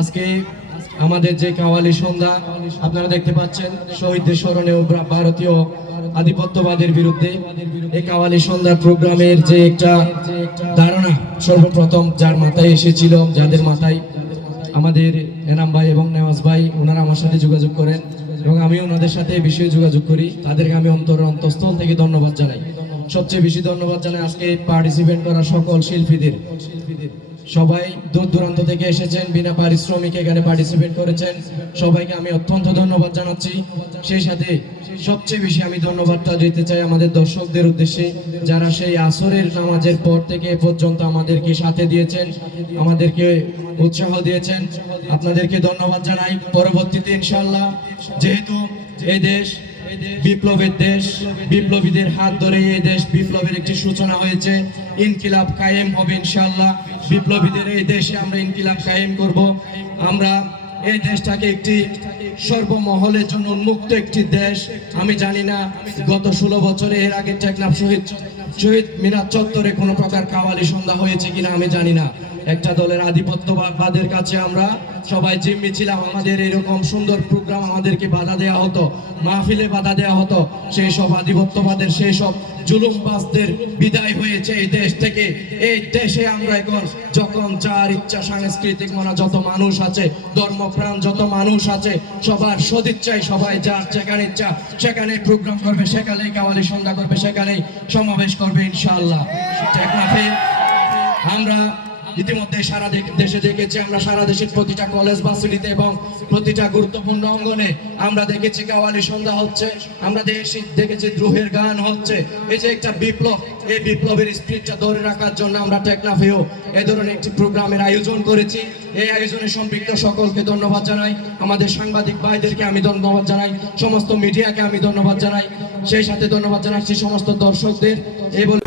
আজকে আমাদের যে কাওয়ালি সন্ধ্যা আপনারা দেখতে পাচ্ছেন, শহীদদের স্মরণে ও ভারতীয় আধিপত্যবাদের বিরুদ্ধে এই কাওয়ালি সন্ধ্যার প্রোগ্রামের যে একটা ধারণা সর্বপ্রথম যার মাথায় এসেছিল, যাদের মাথায় আমাদের এনাম ভাই এবং নেওয়াজ ভাই, ওনারা আমার সাথে যোগাযোগ করেন এবং আমি ওনাদের সাথে এই বিষয়ে যোগাযোগ করি। তাদেরকে আমি অন্তঃস্থল থেকে ধন্যবাদ জানাই। সবচেয়ে বেশি ধন্যবাদ জানাই আজকে পার্টিসিপেট করা সকল শিল্পীদের। সবাই দূর দূরান্ত থেকে এসেছেন, বিনা পারিশ্রমিক এখানে পার্টিসিপেট করেছেন। সবাইকে আমি অত্যন্ত ধন্যবাদ জানাচ্ছি। সেই সাথে সবচেয়ে বেশি আমি ধন্যবাদটা দিতে চাই আমাদের দর্শকদের উদ্দেশ্যে, যারা সেই আসরের নামাজের পর থেকে এ পর্যন্ত আমাদেরকে সাথে দিয়েছেন, আমাদেরকে উৎসাহ দিয়েছেন। আপনাদেরকে ধন্যবাদ জানাই। পরবর্তীতে ইনশাআল্লাহ, যেহেতু এই দেশ বিপ্লবের দেশ, বিপ্লবীদের হাত ধরে এই দেশ বিপ্লবের একটি সূচনা হয়েছে, ইনকিলাব কায়েম হবে ইনশাআল্লাহ। বিপ্লবীদের এই দেশে আমরা ইনকিলাব কায়েম করব। আমরা এই দেশটাকে একটি সর্বমহলের জন্য উন্মুক্ত একটি দেশ। আমি জানি না গত 16 বছরে এর আগে টেকনাফ শহীদ মিনার চত্বরে কোনো প্রকার কাওয়ালি সন্ধ্যা হয়েছে কিনা আমি জানি না। একটা দলের আধিপত্যবাদের কাছে আমরা সবাই জিম্মি ছিলাম। আমাদের এরকম সুন্দর প্রোগ্রাম আমাদেরকে বাধা দেওয়া হতো, মাহফিলে বাধা দেওয়া হতো। সেই সব আধিপত্যবাদের, সেই সব জুলুমবাজদের বিদায় হয়েছে এই দেশ থেকে। এই দেশে আমরা এখন যখন যার ইচ্ছা, সাংস্কৃতিক মনা যত মানুষ আছে, ধর্মপ্রাণ যত মানুষ আছে, সবার সদিচ্ছায় সবাই যার যেখানে ইচ্ছা সেখানে প্রোগ্রাম করবে, সেখানেই কাওয়ালি সন্ধ্যা করবে, সেখানেই সমাবেশ করবে ইনশাআল্লাহ। টেকনাফে আমরা ইতিমধ্যে সারা দেশে দেখেছি, আমরা সারা দেশের প্রতিটা কলেজ ভার্সিটিতে এবং প্রতিটা গুরুত্বপূর্ণ অঙ্গনে আমরা দেখেছি কাওয়ালি সন্ধ্যা হচ্ছে, আমরা দেখেছি দ্রোহের গান হচ্ছে। এই যে একটা বিপ্লব, এই বিপ্লবের স্পিরিটটা ধরে রাখার জন্য আমরা টেকনাফেও এ ধরনের একটি প্রোগ্রামের আয়োজন করেছি। এই আয়োজনে সম্পৃক্ত সকলকে ধন্যবাদ জানাই, আমাদের সাংবাদিক ভাইদেরকে আমি ধন্যবাদ জানাই, সমস্ত মিডিয়াকে আমি ধন্যবাদ জানাই, সেই সাথে ধন্যবাদ জানাচ্ছি সমস্ত দর্শকদের। এই বলে